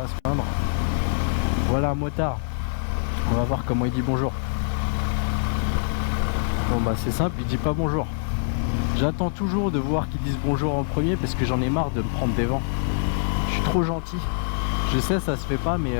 à se plaindre. Voilà un motard. On va voir comment il dit bonjour. Bon bah c'est simple, il dit pas bonjour. J'attends toujours de voir qu'ils disent bonjour en premier parce que j'en ai marre de me prendre des vents. Je suis trop gentil. Je sais ça se fait pas mais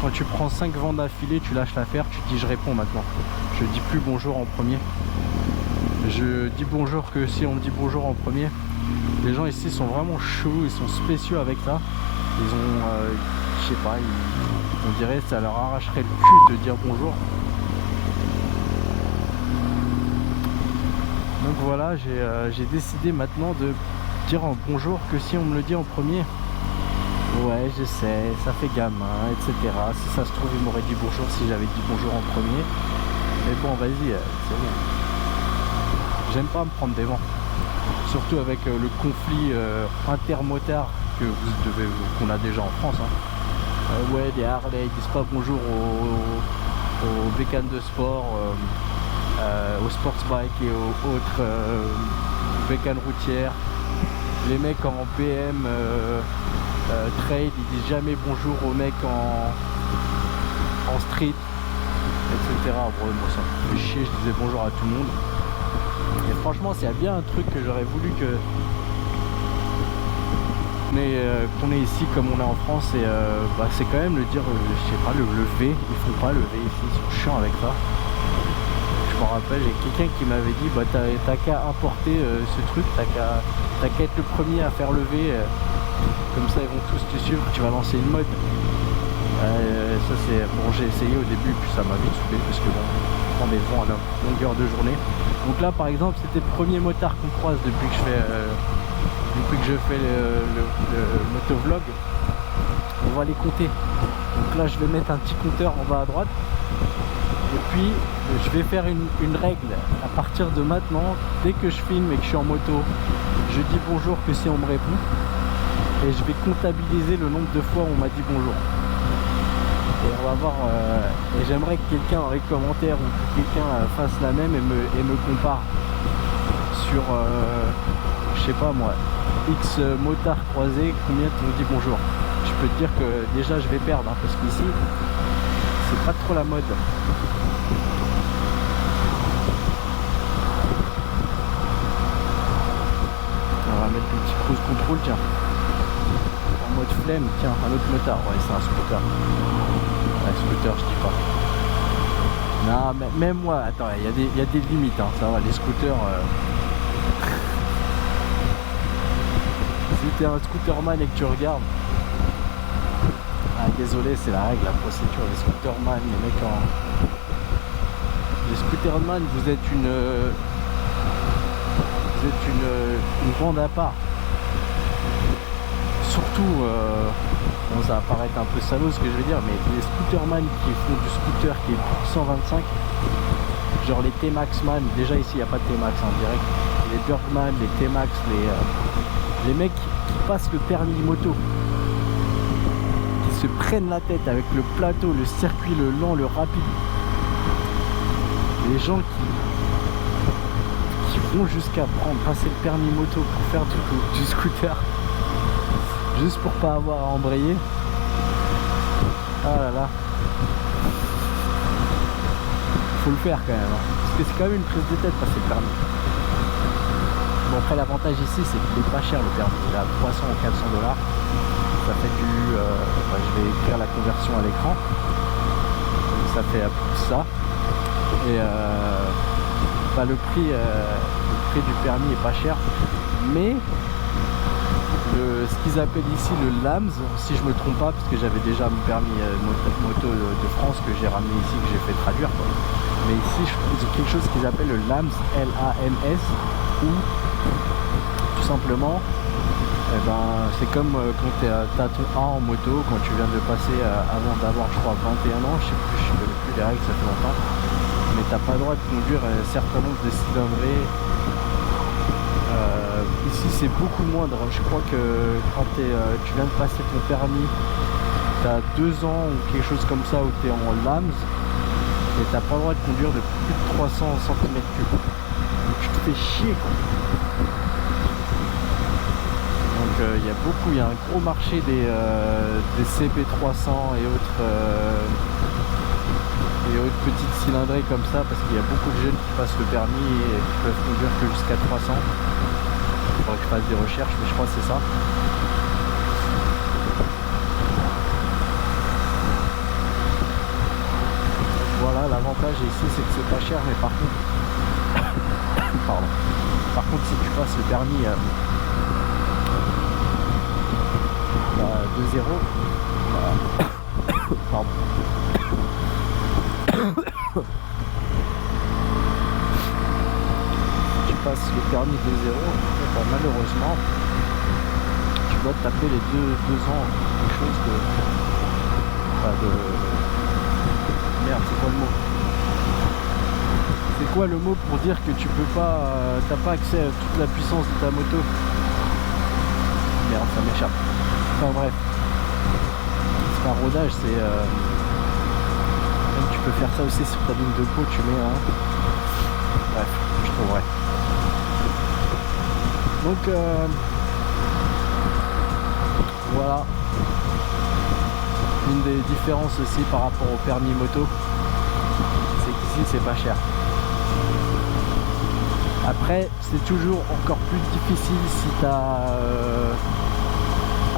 quand tu prends 5 vents d'affilée, tu lâches l'affaire, tu dis je réponds maintenant. Je dis plus bonjour en premier. Je dis bonjour que si on me dit bonjour en premier. Les gens ici sont vraiment chelous, ils sont spéciaux avec ça. Ils ont, je sais pas, on dirait que ça leur arracherait le cul de dire bonjour. Donc voilà, j'ai décidé maintenant de dire en bonjour que si on me le dit en premier. Ouais, je sais, ça fait gamin, etc. Si ça se trouve, il m'aurait dit bonjour si j'avais dit bonjour en premier. Mais bon, vas-y, c'est bon. J'aime pas me prendre des vents. Surtout avec le conflit intermotard qu'on a déjà en France. Hein. Ouais, des Harley, ils disent pas bonjour aux bécanes de sport, aux sports bike et aux autres bécanes routières. Les mecs en BM trade, ils disent jamais bonjour aux mecs en street, etc. Bon, moi ça me fait chier, je disais bonjour à tout le monde. Et franchement, s'il y a bien un truc que j'aurais voulu qu'on ait ici comme on est en France, c'est quand même le dire, je sais pas, le V. Ils font pas le V ici, ils sont chiants avec ça. Je me rappelle, j'ai quelqu'un qui m'avait dit bah t'as qu'à importer ce truc, t'as qu'à être le premier à faire le V, comme ça ils vont tous te suivre, tu vas lancer une mode. Ça c'est bon, j'ai essayé au début puis ça m'a vite saoulé parce que bon, on prend des vents à la longueur de journée. Donc là par exemple c'était le premier motard qu'on croise depuis que je fais le motovlog. On va les compter. Donc là je vais mettre un petit compteur en bas à droite. Et puis je vais faire une règle à partir de maintenant. Dès que je filme et que je suis en moto, je dis bonjour que si on me répond. Et je vais comptabiliser le nombre de fois où on m'a dit bonjour. Et on va voir, et j'aimerais que quelqu'un dans les commentaires ou que quelqu'un fasse la même et me compare sur, je sais pas moi, X motards croisés, combien t'ont dit bonjour. Je peux te dire que déjà je vais perdre, hein, parce qu'ici, c'est pas trop la mode. On va mettre le petit cruise control, tiens. En mode flemme, tiens, un autre motard, ouais c'est un scooter. Ouais, scooter, je dis pas. Non, mais même moi, attends, il y a des limites, hein, ça va, les scooters. Si t'es un scooterman et que tu regardes. Ah, désolé, c'est la règle, la procédure, les scooterman, les mecs en. Les scooterman, vous êtes une bande à part. Surtout, bon, ça va paraître un peu salaud ce que je vais dire, mais les scooterman qui font du scooter qui est pour 125, genre les T-Max-man, déjà ici il n'y a pas de T-Max en direct, les Bergman, les T-Max, les mecs qui passent le permis moto, qui se prennent la tête avec le plateau, le circuit, le lent, le rapide, les gens qui vont jusqu'à passer le permis moto pour faire du scooter, juste pour pas avoir à embrayer. Ah là là. Faut le faire quand même, hein. Parce que c'est quand même une prise de tête passer le permis. Bon, après l'avantage ici c'est qu'il est pas cher le permis, il est à 300 ou 400 $. Ça fait du... je vais écrire la conversion à l'écran. Donc ça fait ça. Et le prix du permis est pas cher. Mais ce qu'ils appellent ici le LAMS, si je me trompe pas, parce que j'avais déjà mon permis moto de France que j'ai ramené ici, que j'ai fait traduire, quoi. Mais ici ils ont quelque chose qu'ils appellent le LAMS, L-A-M-S, où tout simplement c'est comme quand t'as ton A en moto, quand tu viens de passer avant d'avoir je crois 21 ans, je connais plus les règles, ça fait longtemps, mais t'as pas le droit de conduire un certain nombre de cylindrées. Ici c'est beaucoup moindre, je crois que quand tu viens de passer ton permis, tu as 2 ans ou quelque chose comme ça où tu es en LAMS et tu n'as pas le droit de conduire de plus de 300 cm3. Donc tu te fais chier quoi. Donc il y a un gros marché des CB300 et autres petites cylindrées comme ça, parce qu'il y a beaucoup de jeunes qui passent le permis et qui peuvent conduire que jusqu'à 300. Il faudrait que je fasse des recherches, mais je crois que c'est ça. Voilà, l'avantage ici c'est que c'est pas cher, mais par contre pardon. Par contre, si tu passes le permis 2-0, pardon. Tu passes le permis 2-0, bah, malheureusement, tu dois te taper les deux ans, quelque chose de... Merde, c'est quoi le mot? C'est quoi le mot pour dire que tu peux pas, t'as pas accès à toute la puissance de ta moto? Merde, ça m'échappe. Enfin bref, c'est pas rodage, c'est même tu peux faire ça aussi sur ta ligne de peau, tu mets un... Bref, je trouverai. Donc voilà une des différences aussi par rapport au permis moto, c'est qu'ici c'est pas cher. Après, c'est toujours encore plus difficile si tu as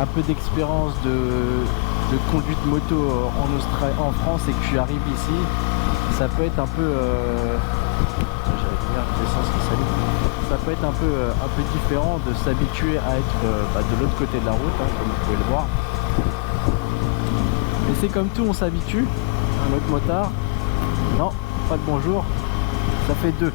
un peu d'expérience de conduite moto en France et que tu arrives ici. Ça peut être un peu... ça peut être un peu différent de s'habituer à être de l'autre côté de la route, hein, comme vous pouvez le voir. Mais c'est comme tout, on s'habitue. Un autre motard. Non, pas de bonjour. Ça fait 2.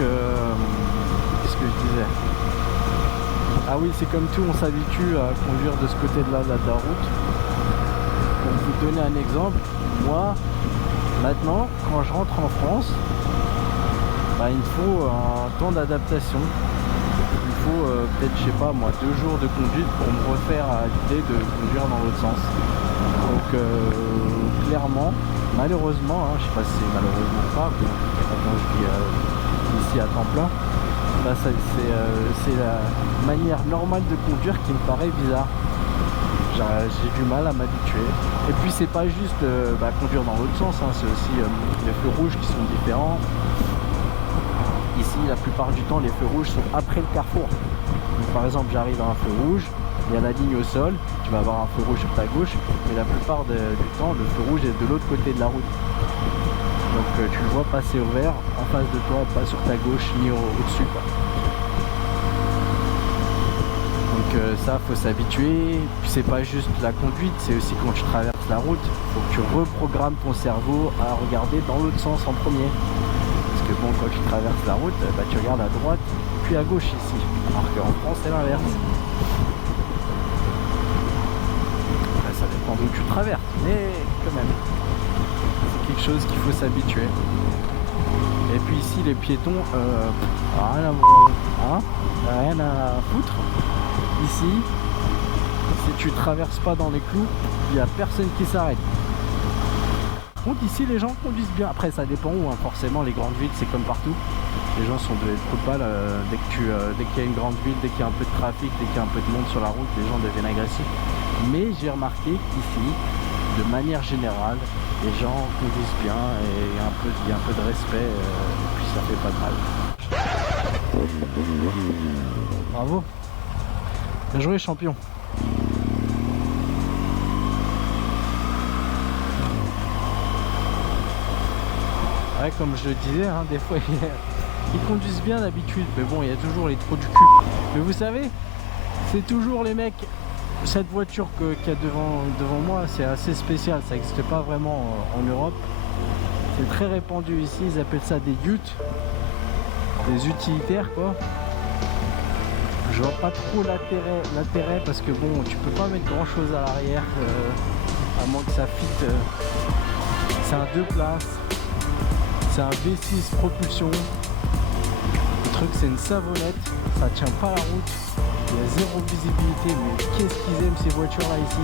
Qu'est-ce que je disais? Ah oui, c'est comme tout, on s'habitue à conduire de ce côté-là de la route. Pour vous donner un exemple, moi, maintenant, quand je rentre en France, il me faut un temps d'adaptation. Il faut peut-être, je sais pas moi, 2 jours de conduite pour me refaire à l'idée de conduire dans l'autre sens. Donc clairement, malheureusement, hein, je sais pas si c'est malheureusement ou pas, mais maintenant je vis ici à temps plein, c'est la manière normale de conduire qui me paraît bizarre. J'ai du mal à m'habituer. Et puis c'est pas juste conduire dans l'autre sens, hein, c'est aussi les feux rouges qui sont différents. Ici, la plupart du temps, les feux rouges sont après le carrefour. Donc, par exemple, j'arrive à un feu rouge, il y a la ligne au sol, tu vas avoir un feu rouge sur ta gauche, mais la plupart du temps, le feu rouge est de l'autre côté de la route. Donc tu le vois passer au vert en face de toi, pas sur ta gauche ni au-dessus, quoi. Donc ça, faut s'habituer. Puis c'est pas juste la conduite, c'est aussi quand tu traverses la route, faut que tu reprogrammes ton cerveau à regarder dans l'autre sens en premier. Parce que bon, quand tu traverses la route, tu regardes à droite puis à gauche ici, alors qu'en France c'est l'inverse. Ça dépend d'où tu traverses, mais quand même, c'est quelque chose qu'il faut s'habituer. Et puis ici les piétons, rien à foutre. Ici, si tu traverses pas dans les clous, il n'y a personne qui s'arrête. Donc ici les gens conduisent bien. Après ça dépend où, hein. Forcément les grandes villes c'est comme partout. Les gens sont trop pâles dès qu'il y a une grande ville, dès qu'il y a un peu de trafic, dès qu'il y a un peu de monde sur la route, les gens deviennent agressifs. Mais j'ai remarqué qu'ici, de manière générale, les gens conduisent bien et il y a un peu de respect et puis ça fait pas de mal. Bravo. Bien joué champion. Ouais, comme je le disais, hein, des fois ils conduisent bien d'habitude, mais bon, il y a toujours les trous du cul. Mais vous savez, c'est toujours les mecs. Cette voiture qu'il y a devant moi, c'est assez spécial, ça n'existe pas vraiment en Europe. C'est très répandu ici, ils appellent ça des utes, des utilitaires quoi. Je vois pas trop l'intérêt parce que bon, tu peux pas mettre grand chose à l'arrière, à moins que ça fitte. C'est un 2 places. C'est un V6 propulsion. Le truc c'est une savonnette, ça tient pas la route, il y a zéro visibilité, mais qu'est-ce qu'ils aiment ces voitures là ici,